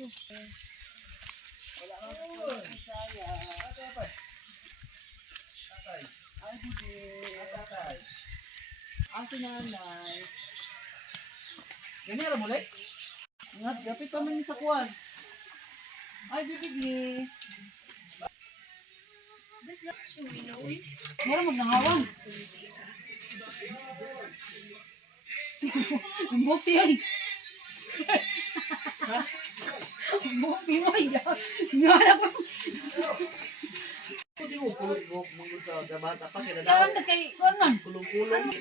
Wala na ako saya. Tatay. Ay, budi. Tatay. Asa nanay? Ganyan ra mulay? Ingat, gapit pa man sa kuwan. Ay, bibigli. Bes na siya uwi. Meron magnangawan. Ang bukti ay. Ang bukti mo ay. Nga ko. Hindi mo kulog mong sa gabata pa. Kailan na kay Kuanan. Kulong-kulong.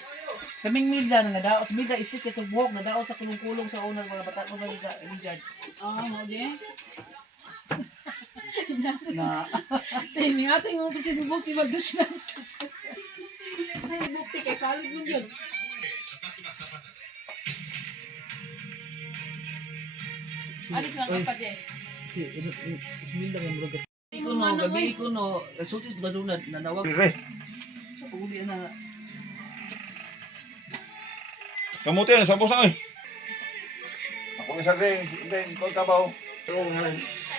Kaming milda na nadaot. Milda istik itong buhok. Nadaot sa kulong-kulong sa unang mga bata ko sa Elijard. Mo din. Na. Tayo nga tayo mo kasi bukti mag-dush na. Ay, bukti kay kalog mo yun. Alis lang ang pati. Si Milda nga murag. Gabi ko no, sulti pa doon na nawag. Uli na. Kamuti yan, sabos na eh. Ako nga sabi, hindi, ikaw tabaw. Oo nga.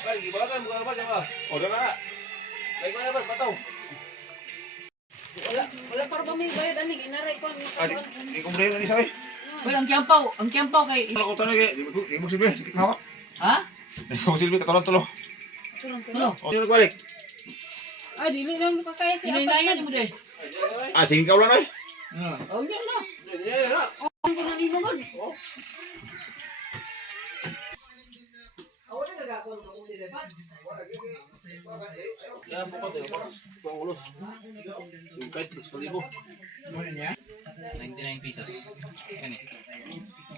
Ay, gibalakan bukan apa siapa? O, doon na. Ay, mana ba pataw? Wala para ba may bayad ani ginaray ko ni. Di ko mulayin na isa eh. Well, ang kiyampaw kay... Wala ko tanong eh, di mo silbi, sikit na ako. Ha? Di mo silbi, katulong tulo. Tulo. O, sino nagbalik? Ay dili lang makakaya si Hinahinay mo de. Ah, sige ka ulan eh. Oh, yan na. Ang ko nalino god. Awala na gagawin ko kung hindi ba? Ya, bukan tu. Bang ulus. Kahit 1,000. 99 pesos. Yan eh.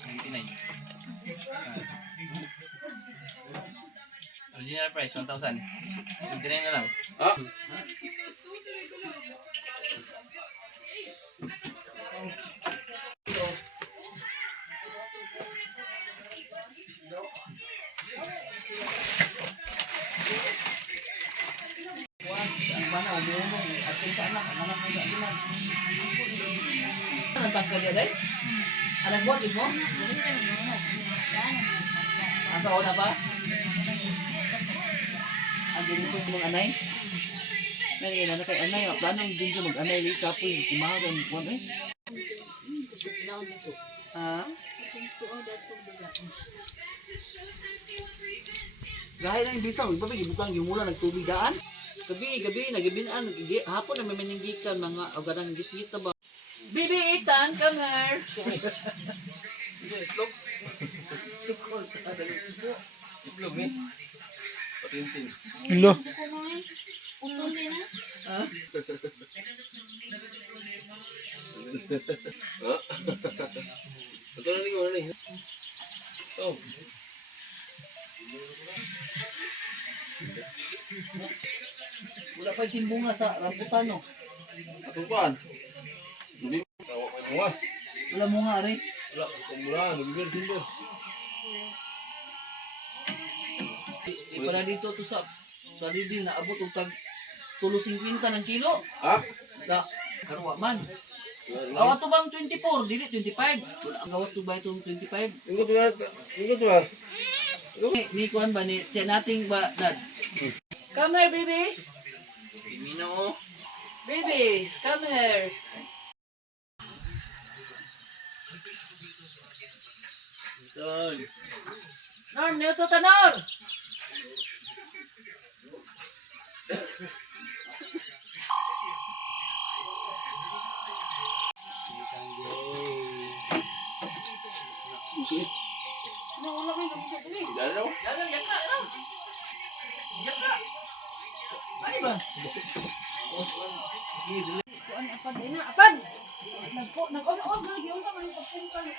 99. Original price, 1,000. 99 na lang. Ah? Ang mana, umulong. At yung sa anak, ang anak mo sa anak. Ano tangka niya dahil? Anak mo, di mo? Ang kauna pa? Ang ganito yung mga anay? May na kay anay, plano yung din siya mag-anay, kapoy, kumahagan, kuwan eh. Ha? Gahit ang ibisa, magbabig, ibutang yung mula nagtubig daan. Gabi, nagibinaan, hapon na may maninggikan, mga agarang git-git na ba? Bibi, Ethan, come here! Itlog. Sukol, sukol. Itlog ni. Patintin. Hello. Utol din na. Ha? Ha? Ito na ni ko ni. Oh. Wala pa yung bunga sa rambutan, no? Atupan. Hindi tawa ko mo. Wala bunga, rin. Wala ko mula, nabibir sindo. Para dito to sa din naabot og tag 3.50 ng kilo. Ha? Da karuwa man. Awa to bang 24, dili 25. Wala ang gawas to ba itong 25? Ingo tu lah. Ingo tu lah. Ni kuan ba ni siya nating ba dad. Come here, baby. Mino. Baby, come here. Tol. Norm, nito tanor. Wala kay gamit dili. Dalaw. Dagan yaka lang. Yaka. Ay ba? Kuan apad din na. Apad. Nag-os lagi unsa man yung pagpunta ni.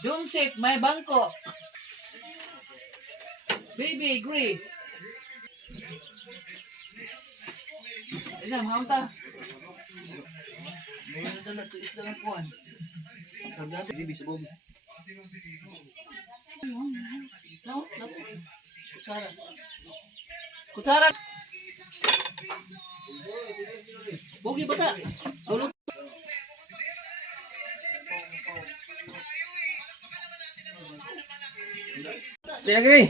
Don't sit, may bangko. Baby, agree. Ina, mga unta. Mayroon na to isda ng kuwan. Kagdado, di bisa bob. No, kutsara. Kutsara. Bogi bata. Tulog. Di lagi ni.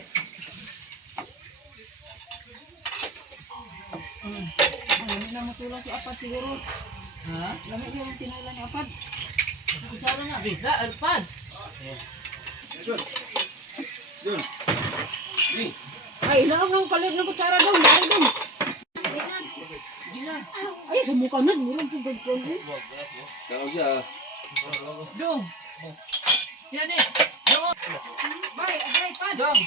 Lami na masulang si Apad siguro. Ha? Lami siguro tinailan ni Apad. Kutsara na. Da, alpad. Yun. Ay, ilaog ng palit ng kutsara daw. Ay, daw. Ay, sumuka na. Murang tugod ko. Kau siya. Dong. Yan eh. Dong. Bay, agay, Pad. Dong.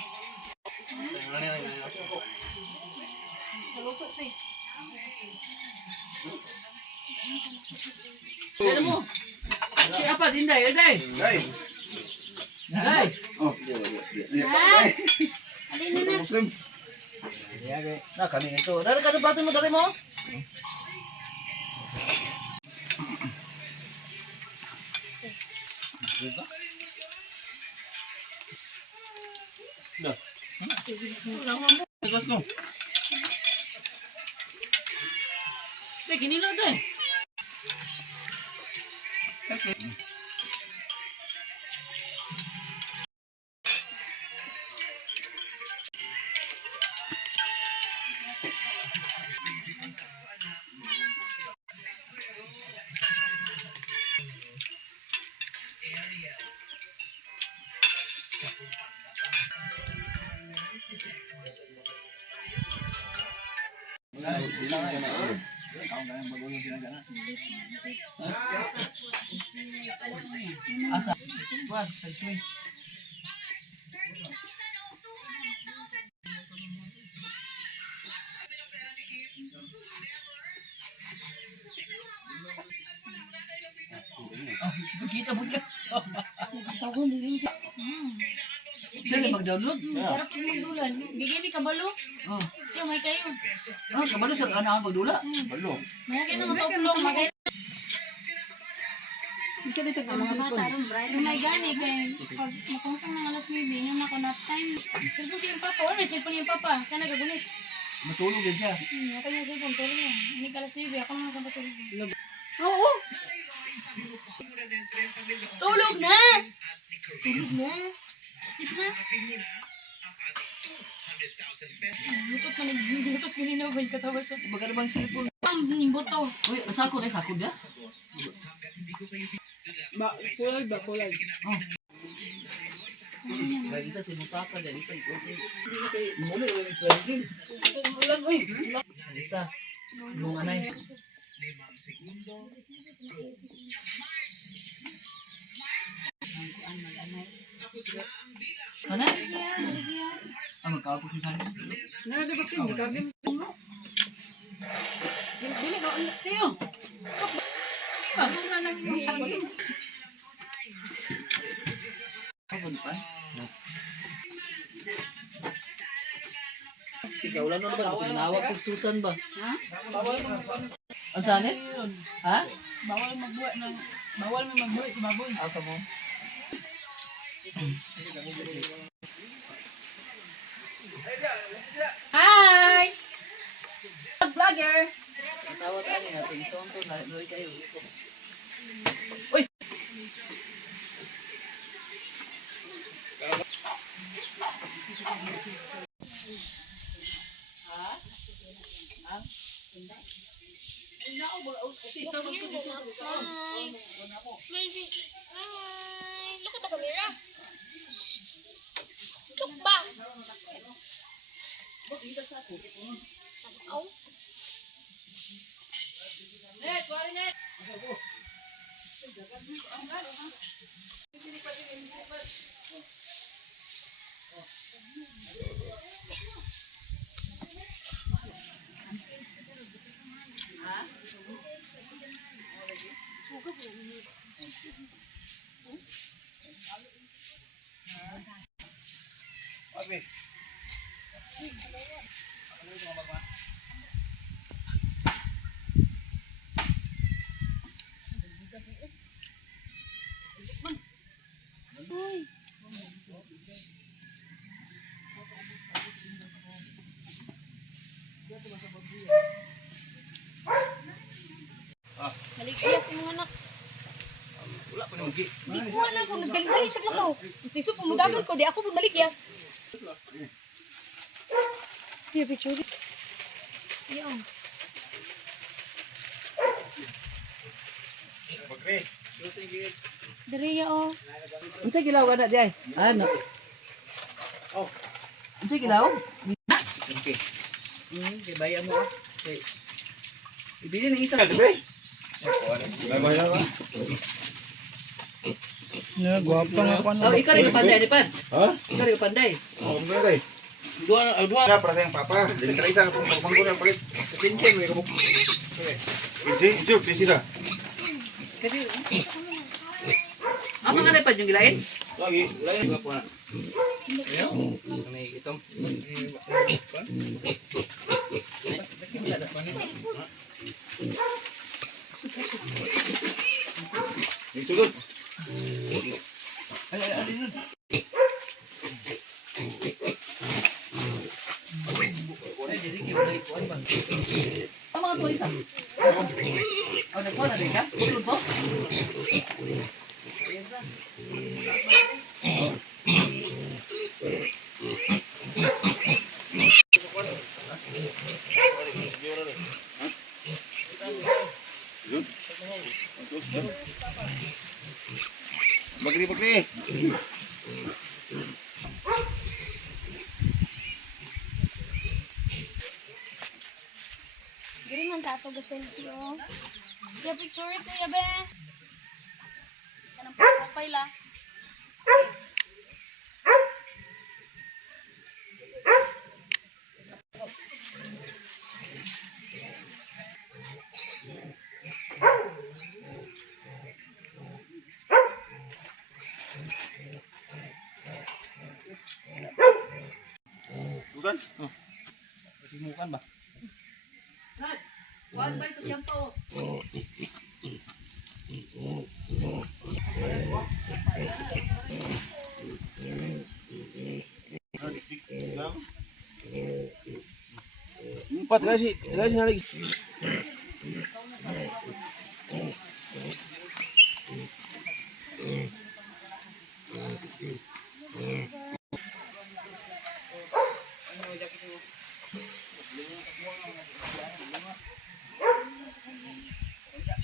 Salutot eh. Yan mo. Si apa dinday, dinday. Day. Dinday. Oh. Dia. Dia tak day. Alin na na. Muslim. Na kami ito. Dari ka bato mo dari mo. Dah. Terus tu. Dek ini lo deh. Asa. Buat, tagtuin. Kita buka. Tawag mo rin. Sila mag-download. Sarap yung magdulan. Bigay mi kabalo. Oh. Siya may kayo. Ah, kabalo sa anak magdula. Belum. May kayo na matulong. Magay. Ika dito Ang mga bata ron, bright. Kung may gani, kay pag makungtong ng alas 9, yung ako nap time. Cellphone siya yung papa. Or may cellphone yung papa. Siya nagagunit. Matulog din siya. Ako yung cellphone. Tulong niya. Hindi ka alas 9. Ako naman sa patulog. Oo. Tulog na! Tulog na. Sleep na. Lutot man. Lutot ganina ba yung katawa siya. Baga bang cellphone. Ang buto. Uy, sakod eh, sakod ya. Kulay ba? Kulay. Oh. Gaya isa sinutaka dan isa ikusin. Muli ulit yung pwede. Ulan, uy. Isa. Yung anay. Ano? Ah, magkapos yung sabi. Nada ba kayo? Gabi mo. Dili na ulit tayo. Ano na lang yung sakit? Kapag pa? Ikaw lang naman ba? Sinawa ko Susan ba? Ha? Bawal mo mag- Ang sanit? Ha? Bawal magbuhat ng bawal mo magbuhat sa baboy. Ako mo. Hi! Vlogger! Tawag ani natin. Isonto na. Doy kayo. Uy! Ha? Ha? Baby, hi. Look at the camera. Look back. Oh. Net, wala net. Naligtas yung anak. Wala pa Ikuha na ko, nagdali siya lang ko. Tiso, pumudagan ko, di ako bumaligyas. Iya, picture. Iya. Bagri. Diri ya, oh. Unsa gilaw ana di ay? Ano? Oh. Unsa gilaw? Okay. Kay bayan mo. Okay. Ibili ng isa. Bagri. Bagay na ba? Oh, ikaw rin panday ni Pan. Ha? Ikaw rin panday. Oh, bagay. Dua Ada para sayang papa. Jadi kali isa kung pagmangko na palit. Kincin may kabuk. Kincin, itu besi dah. Kasi Apa nga pa yung gilain? Lagi, lain. Dua po na. May itom. Yang sudut. Ay, dili kay wala ikuan bang. Ang mga tuwa isa. Oh, nagkuha na rin ka? Kulod to? Ayan sa. Bagri, bagri. Diri man tato ga selfie, oh. Ya picture it ya be. Kanang profile la. Bukan? Simukan ba? Kuan ba sa shampoo? Empat kasih lagi.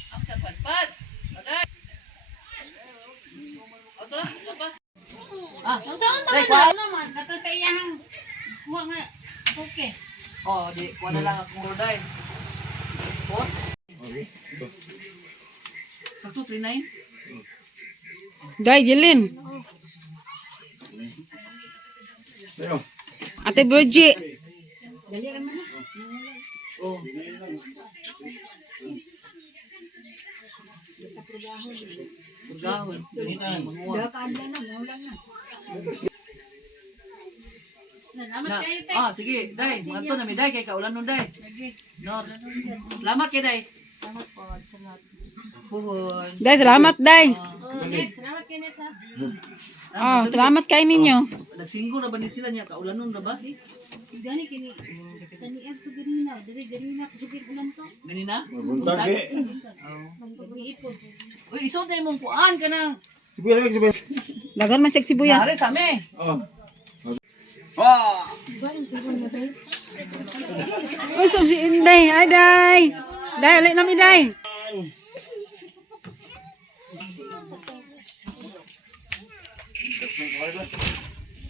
Ang sa panpan. Aday. Ato lang, apa? Ah, Saan ta Dai, man kuan. naman kato sa iyang kuha nga. Okay. Oh, di kuan na lang akong roday. Por. Okey. Sakto 39. Day, Jelin. Ayo. Ate Virgie. Dali ra man. Oh. Pagahon. Manguha. ka adla na, mo lang na. Salamat Na, kayo, te. sige, day. Mga to na may day kay kaulan nun day. No. Salamat kay day. Salamat po. Salamat. Puhon. Day, salamat, Day. Oh, net. Salamat kayo, net, ha. Oh, salamat kay ninyo. Nagsinggo na ba ni sila niya? Kaulan nun na ba? Gani kini. Kani ang to ganina. Diri na kusugid ulan to. Ganina? Buntag eh. Oh. Magbiit po. Uy, isod na yung kuan ka nang. Sibuyas lagi, sibuyas. Dagan man siya sibuyas. Nari sa me. Oh. Wah. Ba ang sibon na tayo? Uy, so si Inday. Ay, Day. Day, ulit namin, Day.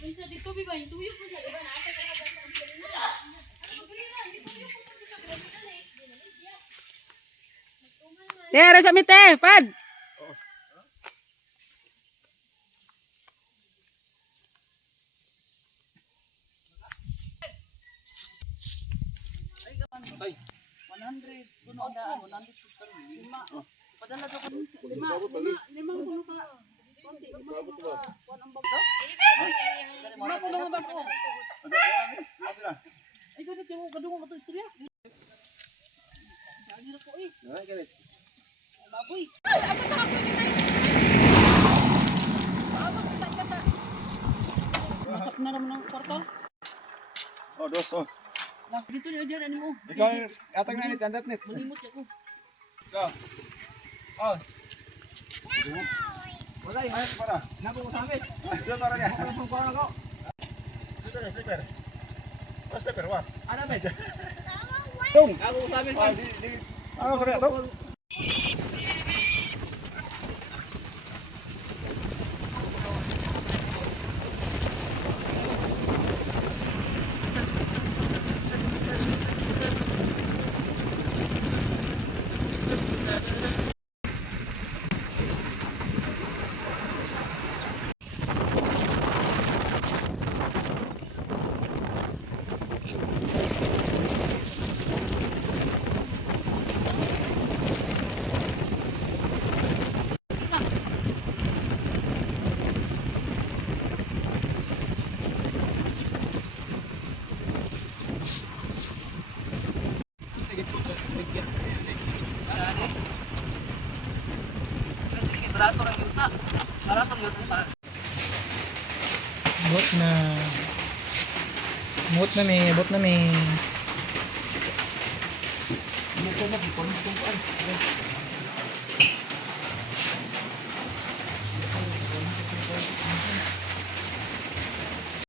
Unsa dito biba yung tuyok mo sa diba na asa ka sa Day, sa mite. Pad. Tay. 100. Kuno na 100 karon. Lima. Padala to ko. Limang puno ka. Lima puno nga ba ko? Ay, ganit yung kadungog ato istorya. Dali na ko eh. Ay, ganit. Baboy. Masak na naman ang kwarto. Oh, dos, oh. Nak dito ni Adyan ani mo. Ikaw, atang na ni tandat net. Malimot ako. Ikaw. Oh. Bagay. Ay, para. Nabo ko sa amin. Ay, doon para niya. Ano pong kuha ko? Slipper. Mas slipper, wa. Ano ba? Dong. Ako sa amin. Ah, di. Ano kaya to? Barato lang yuta. Barato lang yuta. Bot na. Bot na may. Ano sa mga ipon?